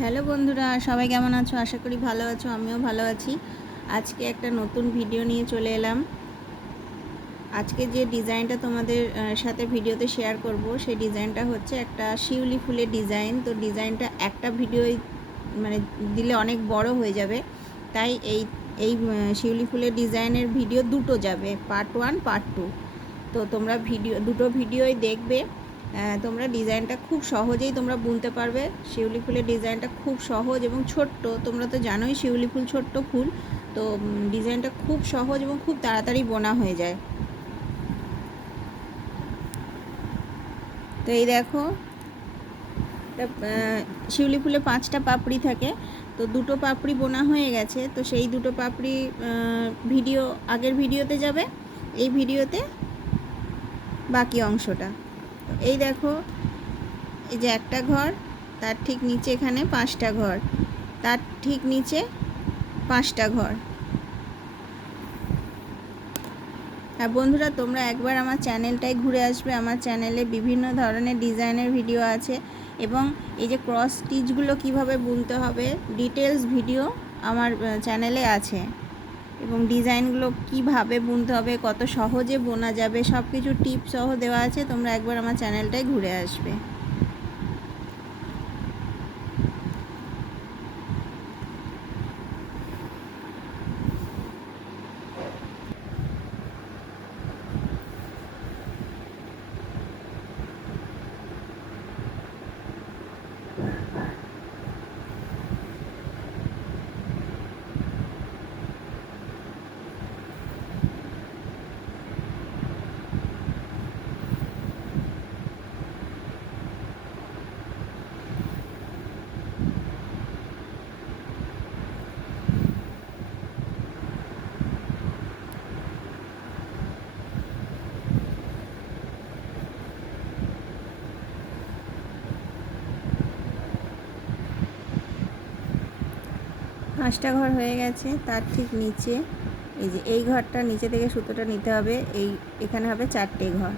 Hello বন্ধুরা, সবাই কেমন আছো? আশা করি ভালো আছো, আমিও ভালো আছি। আজকে একটা নতুন ভিডিও নিয়ে চলে এলাম। আজকে যে ডিজাইনটা তোমাদের সাথে ভিডিওতে শেয়ার করব, সেই ডিজাইনটা হচ্ছে একটা শিউলি ফুলের ডিজাইন তো ডিজাইনটা একটা ভিডিও মানে দিলে অনেক বড় হয়ে যাবে। তাই এই এই শিউলি ফুলের ডিজাইনের ভিডিও দুটো যাবে পার্ট ওয়ান পার্ট টু তো তোমরা ভিডিও দুটো ভিডিওই দেখবে। তোমরা ডিজাইনটা খুব সহজেই তোমরা বুনতে পারবে। শিউলি ফুলের ডিজাইনটা খুব সহজ এবং ছোট্ট। তোমরা তো জানোই শিউলি ফুল ছোট্ট ফুল। তো ডিজাইনটা খুব সহজ এবং খুব তাড়াতাড়ি বোনা হয়ে যায়। তো এই দেখো শিউলি ফুলে পাঁচটা পাপড়ি থাকে। তো দুটো পাপড়ি বোনা হয়ে গেছে। তো সেই দুটো পাপড়ি ভিডিও, আগের ভিডিওতে যাবে। এই ভিডিওতে বাকি অংশটা। এই দেখো, এই যে একটা ঘর, তার ঠিক নিচে এখানে পাঁচটা ঘর, তার ঠিক নিচে পাঁচটা ঘর। আর বন্ধুরা, তোমরা একবার আমার চ্যানেলটায় ঘুরে আসবে, আমার চ্যানেলে বিভিন্ন ধরনের ডিজাইনের ভিডিও আছে এবং এই যে ক্রস স্টিচগুলো কীভাবে বুনতে হবে ডিটেলস ভিডিও আমার চ্যানেলে আছে। এবং ডিজাইনগুলো কীভাবে বুনতে হবে, কত সহজে বোনা যাবে সব কিছু টিপসহ সহ দেওয়া আছে, তোমরা একবার আমার চ্যানেলটায় ঘুরে আসবে। পাঁচটা ঘর হয়ে গেছে, তার ঠিক নিচে, এই যে এই ঘরটা নিচে থেকে সুতোটা নিতে হবে, এই এখানে হবে চারটে ঘর।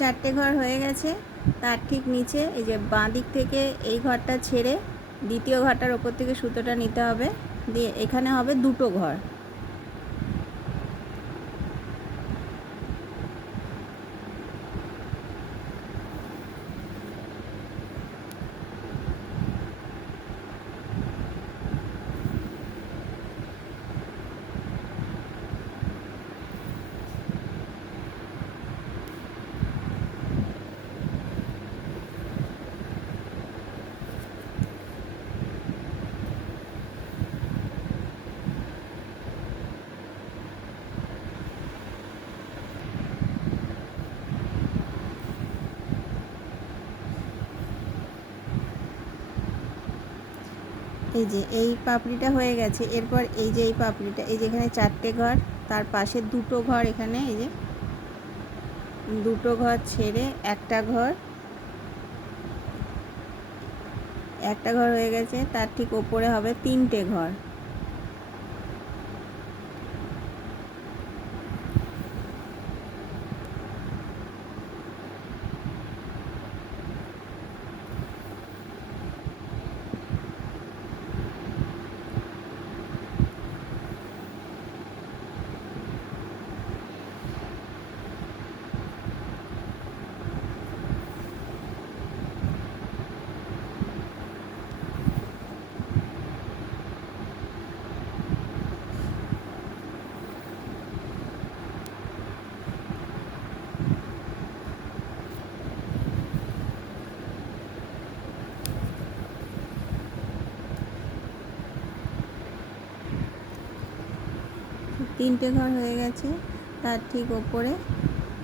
চারটে ঘর হয়ে গেছে। তার ঠিক নিচে এই যে বাঁ দিক থেকে এই ঘরটা ছেড়ে দ্বিতীয় ঘরটার ওপর থেকে সুতোটা নিতে হবে। দিয়ে এখানে হবে দুটো ঘর। এই যে, এই পাপড়িটা হয়ে গেছে। এরপর এই যে, এই পাপড়িটা, এই যে এখানে চারটে ঘর, তার পাশে দুটো ঘর এখানে, এই যে। দুটো ঘর ছেড়ে একটা ঘর একটা ঘর হয়ে গেছে, তার ঠিক ওপরে হবে তিনটে ঘর। তিনটে ঘর হয়ে গেছে তার ঠিক ওপরে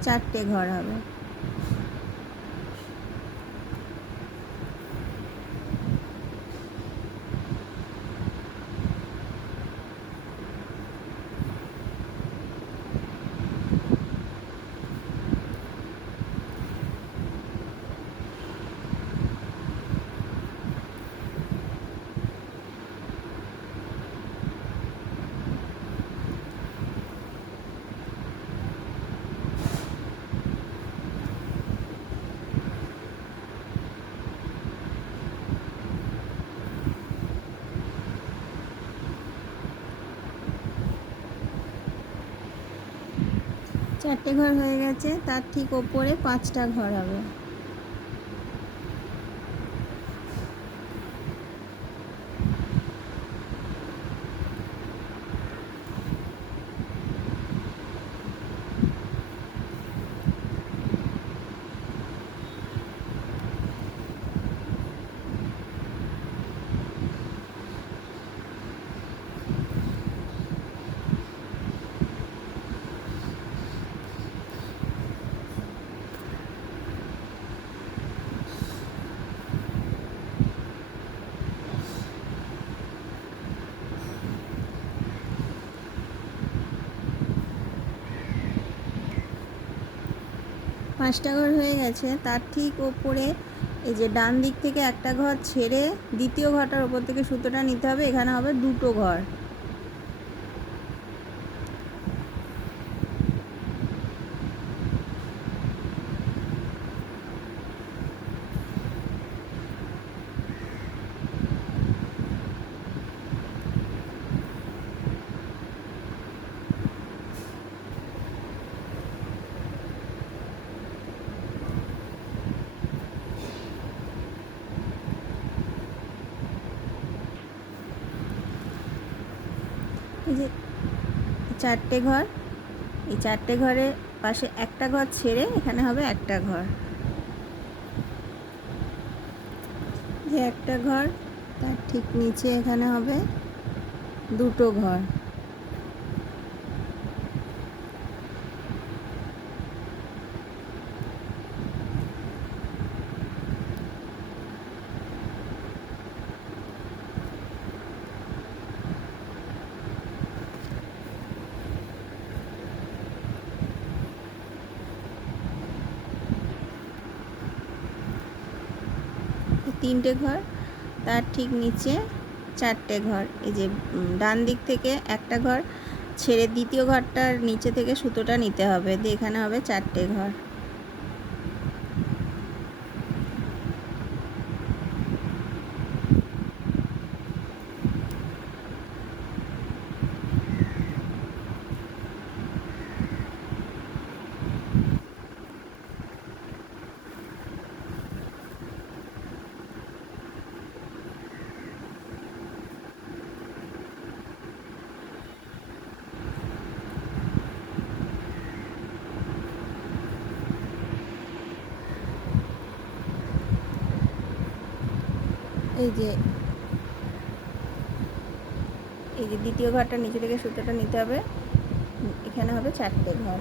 চারটে ঘর হবে। চারটে ঘর হয়ে গেছে তার ঠিক ওপরে পাঁচটা ঘর হবে। পাঁচটা ঘর হয়ে গেছে। তার ঠিক ওপরে এই যে ডান দিক থেকে একটা ঘর ছেড়ে দ্বিতীয় ঘরটার ওপর থেকে সুতোটা নিতে হবে। এখানে হবে দুটো ঘর। যে চারটে ঘর, এই চারটে ঘরের পাশে একটা ঘর ছেড়ে এখানে হবে একটা ঘর। যে একটা ঘর, তার ঠিক নিচে এখানে হবে দুটো ঘর। তিনটে ঘর, তার ঠিক নিচে চারটে ঘর। এই যে ডান দিক থেকে একটা ঘর, ছেড়ে দ্বিতীয় ঘরটার নিচে থেকে সুতোটা নিতে হবে। দিয়ে এখানে হবে চারটে ঘর। এই যে এই যে দ্বিতীয় ঘরটা নিচে থেকে সুতোটা নিতে হবে। এখানে হবে চারটে ঘর।